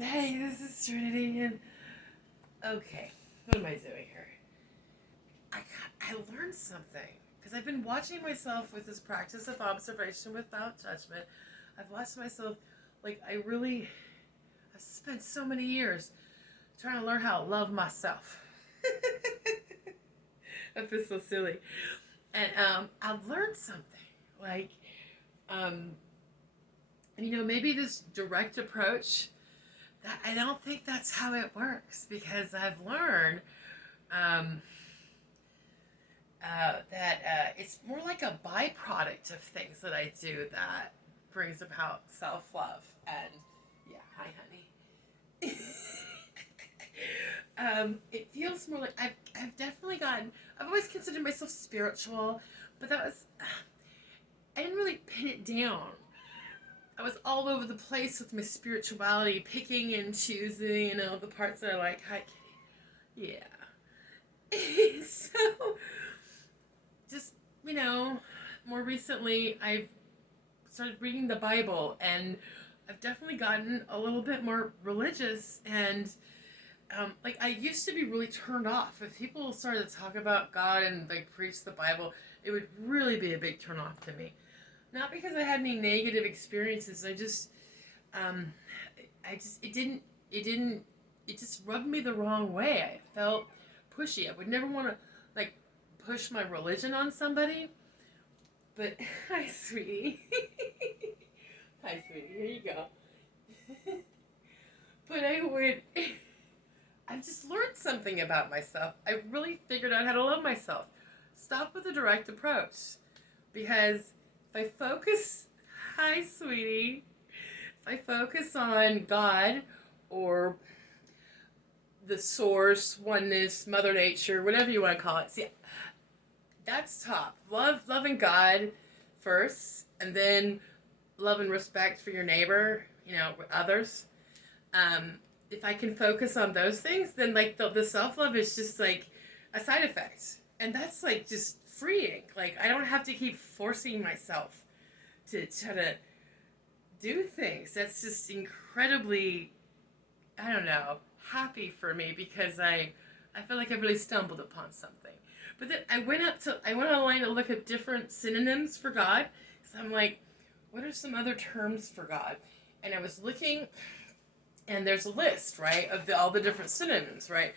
Hey, this is Trinity, and okay, what am I doing here? I learned something because I've been watching myself with this practice of observation without judgment. I've watched myself, like I've spent so many years trying to learn how to love myself. I feel so silly, and I've learned something. Like, um, and maybe this direct approach. That I don't think that's how it works because I've learned um, that it's more like a byproduct of things that I do that brings about self love. And yeah, hi, honey. It feels more like I've definitely gotten. I've always considered myself spiritual, but I didn't really pin it down. I was all over the place with my spirituality, picking and choosing, the parts that are like, hi, kitty. Yeah. So, just, more recently, I've started reading the Bible, and I've definitely gotten a little bit more religious. And, like, I used to be really turned off. If people started to talk about God and, like, preach the Bible, it would really be a big turn off to me. Not because I had any negative experiences. Um, it just rubbed me the wrong way. I felt pushy. I would never want to, like, push my religion on somebody. But, hi, sweetie. Hi, sweetie. Here you go. But I've just learned something about myself. I really figured out how to love myself. Stop with the direct approach. Because if I focus, hi, sweetie. If I focus on God or the source, oneness, Mother Nature, whatever you want to call it. See, that's top. Loving God first, and then love and respect for your neighbor, others. If I can focus on those things, then like the self love is just like a side effect, and that's like just freeing. Like I don't have to keep forcing myself to try to do things. That's just incredibly, I don't know, happy for me because I feel like I really stumbled upon something. But then I went online to look at different synonyms for God. So I'm like, what are some other terms for God? And I was looking, and there's a list, right, of all the different synonyms, right?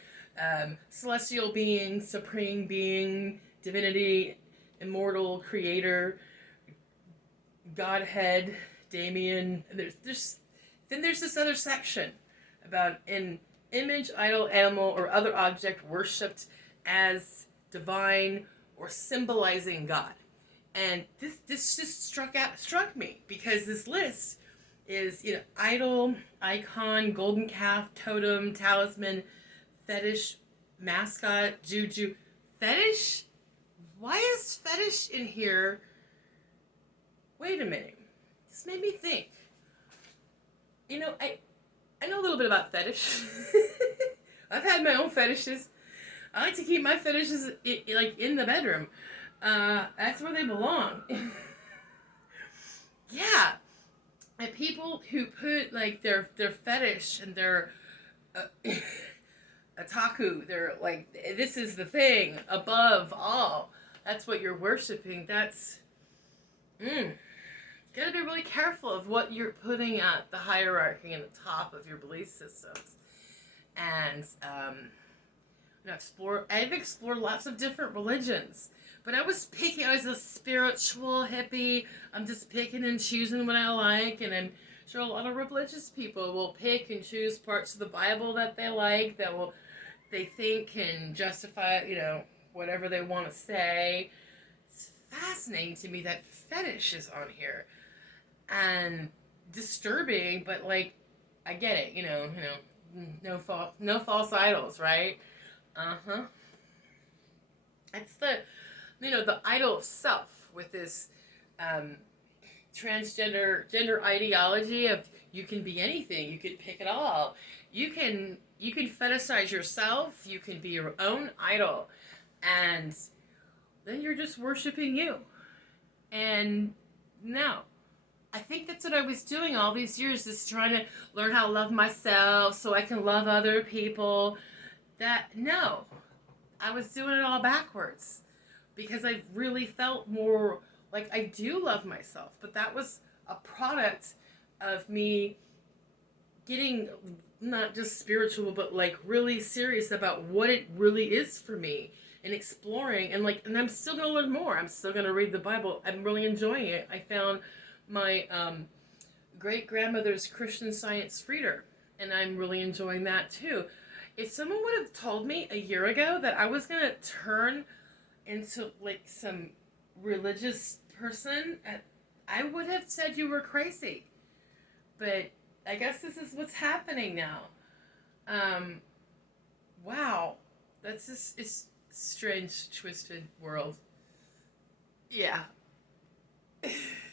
Celestial being, supreme being, divinity, immortal, creator, Godhead, Damien. Then there's this other section about an image, idol, animal, or other object worshipped as divine or symbolizing God. And this just struck me because this list is idol, icon, golden calf, totem, talisman, fetish, mascot, juju. Fetish? Why is fetish in here? Wait a minute. This made me think. I know a little bit about fetish. I've had my own fetishes. I like to keep my fetishes like in the bedroom. That's where they belong. Yeah, and people who put like their fetish and their otaku, they're like this is the thing above all. That's what you're worshiping. That's you gotta be really careful of what you're putting at the hierarchy and the top of your belief systems. And I've explored lots of different religions, but I was a spiritual hippie. I'm just picking and choosing what I like, and I'm sure a lot of religious people will pick and choose parts of the Bible that they like, they think can justify, whatever they want to say. It's fascinating to me that fetish is on here, and disturbing, but like, I get it, no false idols, right? Uh-huh. It's the idol of self with this um, gender ideology of you can be anything, you can pick it all. You can fetishize yourself, you can be your own idol, and then you're just worshiping you. And no. I think that's what I was doing all these years, just trying to learn how to love myself so I can love other people. That, no, I was doing it all backwards because I really felt more like I do love myself. But that was a product of me getting not just spiritual, but like really serious about what it really is for me and exploring. And I'm still going to learn more. I'm still going to read the Bible. I'm really enjoying it. I found my great grandmother's Christian Science reader, and I'm really enjoying that too. If someone would have told me a year ago that I was going to turn into like some religious person, I would have said you were crazy. But I guess this is what's happening now. Wow. That's just, it's strange, twisted world. Yeah.